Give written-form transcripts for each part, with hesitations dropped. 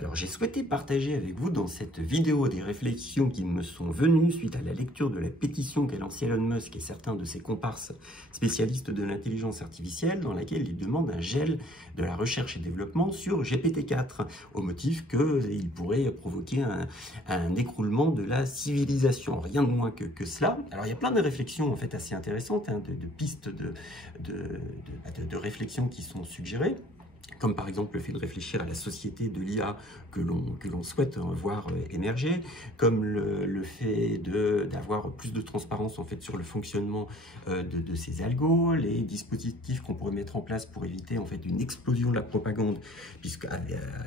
Alors j'ai souhaité partager avec vous dans cette vidéo des réflexions qui me sont venues suite à la lecture de la pétition qu'a lancée Elon Musk et certains de ses comparses spécialistes de l'intelligence artificielle, dans laquelle il demande un gel de la recherche et développement sur GPT-4 au motif qu'il pourrait provoquer un écroulement de la civilisation. Rien de moins que cela. Alors il y a plein de réflexions en fait assez intéressantes, de pistes de réflexion qui sont suggérées, comme par exemple le fait de réfléchir à la société de l'IA que l'on souhaite voir émerger, comme le fait d'avoir plus de transparence en fait sur le fonctionnement de ces algos, les dispositifs qu'on pourrait mettre en place pour éviter en fait une explosion de la propagande, puisque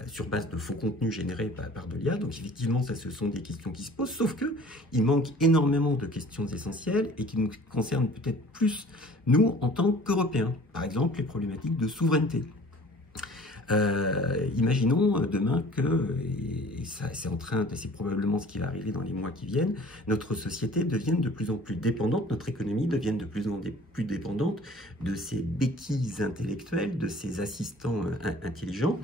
sur base de faux contenus générés par de l'IA. Donc effectivement, ça, ce sont des questions qui se posent, sauf que il manque énormément de questions essentielles et qui nous concernent peut-être plus nous en tant qu'Européens. Par exemple, les problématiques de souveraineté. Imaginons demain que, et ça c'est probablement ce qui va arriver dans les mois qui viennent, notre société devienne de plus en plus dépendante, notre économie devienne de plus en plus dépendante de ces béquilles intellectuelles, de ces assistants intelligents,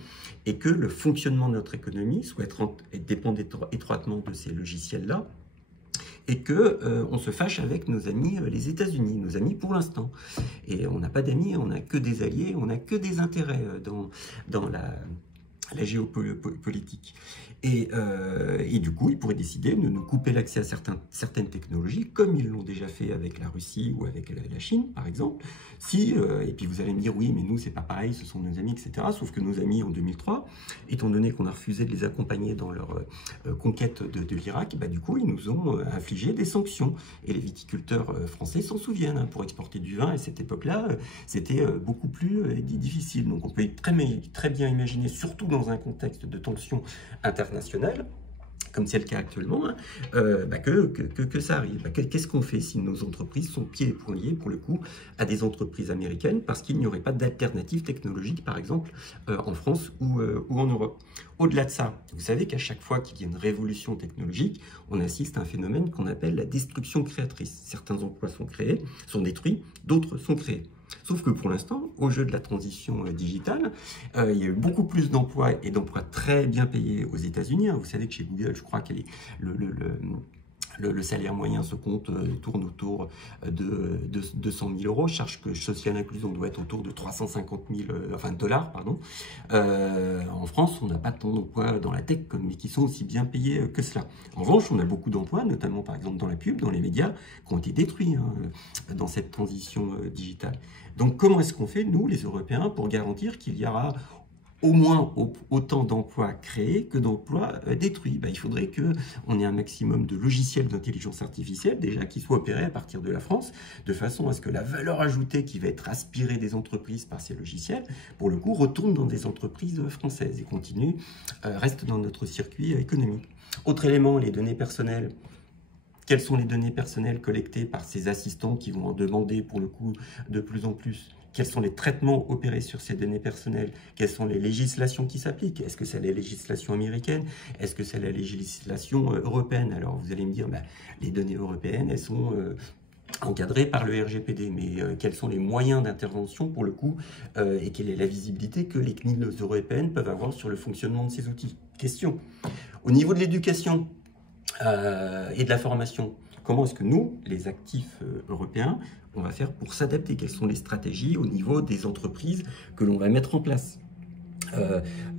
et que le fonctionnement de notre économie dépende étroitement de ces logiciels-là, et qu'on se fâche avec nos amis les États-Unis, nos amis pour l'instant. Et on n'a pas d'amis, on n'a que des alliés, on n'a que des intérêts dans la géopolitique. Et du coup, ils pourraient décider de nous couper l'accès à certaines technologies, comme ils l'ont déjà fait avec la Russie ou avec la Chine, par exemple. Et puis vous allez me dire, oui, mais nous, c'est pas pareil, ce sont nos amis, etc. Sauf que nos amis, en 2003, étant donné qu'on a refusé de les accompagner dans leur conquête de l'Irak, bah, du coup, ils nous ont infligé des sanctions. Et les viticulteurs français s'en souviennent. Hein, pour exporter du vin, à cette époque-là, c'était beaucoup plus difficile. Donc on peut très bien imaginer, surtout dans un contexte de tension internationale, comme c'est le cas actuellement, hein, que ça arrive. Qu'est-ce qu'on fait si nos entreprises sont pieds et poings liés, pour le coup, à des entreprises américaines, parce qu'il n'y aurait pas d'alternative technologique, par exemple, en France ou en Europe. Au-delà de ça, vous savez qu'à chaque fois qu'il y a une révolution technologique, on assiste à un phénomène qu'on appelle la destruction créatrice. Certains emplois sont détruits, d'autres sont créés. Sauf que pour l'instant, au jeu de la transition digitale, il y a eu beaucoup plus d'emplois et d'emplois très bien payés aux États-Unis. Vous savez que chez Google, je crois que le salaire moyen tourne autour de 200 000 euros. Charge sociale inclusion doit être autour de 350 000 dollars, pardon. En France, on n'a pas tant d'emplois dans la tech mais qui sont aussi bien payés que cela. En revanche, on a beaucoup d'emplois, notamment par exemple dans la pub, dans les médias, qui ont été détruits dans cette transition digitale. Donc comment est-ce qu'on fait, nous, les Européens, pour garantir qu'il y aura au moins autant d'emplois créés que d'emplois détruits? Il faudrait qu'on ait un maximum de logiciels d'intelligence artificielle, déjà, qui soient opérés à partir de la France, de façon à ce que la valeur ajoutée qui va être aspirée des entreprises par ces logiciels, pour le coup, retourne dans des entreprises françaises et reste dans notre circuit économique. Autre élément, les données personnelles. Quelles sont les données personnelles collectées par ces assistants qui vont en demander, pour le coup, de plus en plus? Quels sont les traitements opérés sur ces données personnelles? Quelles sont les législations qui s'appliquent? Est-ce que c'est la législation américaine? Est-ce que c'est la législation européenne? Alors, vous allez me dire, les données européennes, elles sont encadrées par le RGPD, mais quels sont les moyens d'intervention, pour le coup, et quelle est la visibilité que les CNIL européennes peuvent avoir sur le fonctionnement de ces outils? Question. Au niveau de l'éducation, et de la formation. Comment est-ce que nous, les actifs européens, on va faire pour s'adapter? Quelles sont les stratégies au niveau des entreprises que l'on va mettre en place?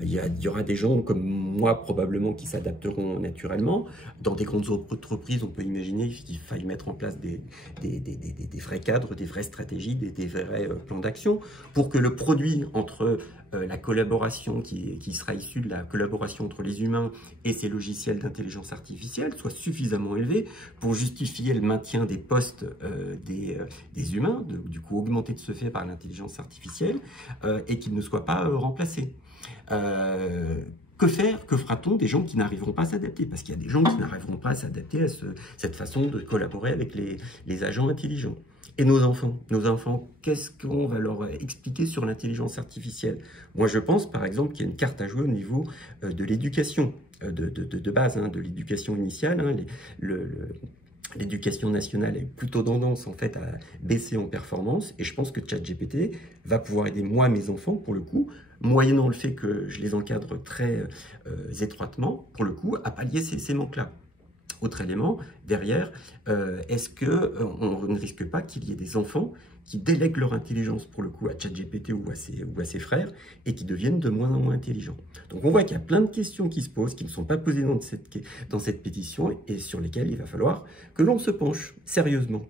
Il y aura des gens comme moi probablement qui s'adapteront naturellement. Dans des grandes entreprises, on peut imaginer qu'il faille mettre en place des vrais cadres, des vraies stratégies, des vrais plans d'action pour que le produit entre la collaboration qui sera issue de la collaboration entre les humains et ces logiciels d'intelligence artificielle soit suffisamment élevé pour justifier le maintien des postes des humains, du coup augmenté de ce fait par l'intelligence artificielle, et qu'ils ne soient pas remplacés. Que faire? Que fera-t-on des gens qui n'arriveront pas à s'adapter? Parce qu'il y a des gens qui n'arriveront pas à s'adapter à cette façon de collaborer avec les agents intelligents. Et nos enfants, qu'est-ce qu'on va leur expliquer sur l'intelligence artificielle? Moi, je pense, par exemple, qu'il y a une carte à jouer au niveau de l'éducation de base, de l'éducation initiale. l'éducation nationale a eu plutôt tendance en fait à baisser en performance, et je pense que ChatGPT va pouvoir aider moi, mes enfants, pour le coup, moyennant le fait que je les encadre très étroitement, pour le coup, à pallier ces manques-là. Autre élément, derrière, est-ce qu'on ne risque pas qu'il y ait des enfants qui délèguent leur intelligence, pour le coup, à ChatGPT ou à ses frères, et qui deviennent de moins en moins intelligents? Donc on voit qu'il y a plein de questions qui se posent, qui ne sont pas posées dans cette pétition, et sur lesquelles il va falloir que l'on se penche sérieusement.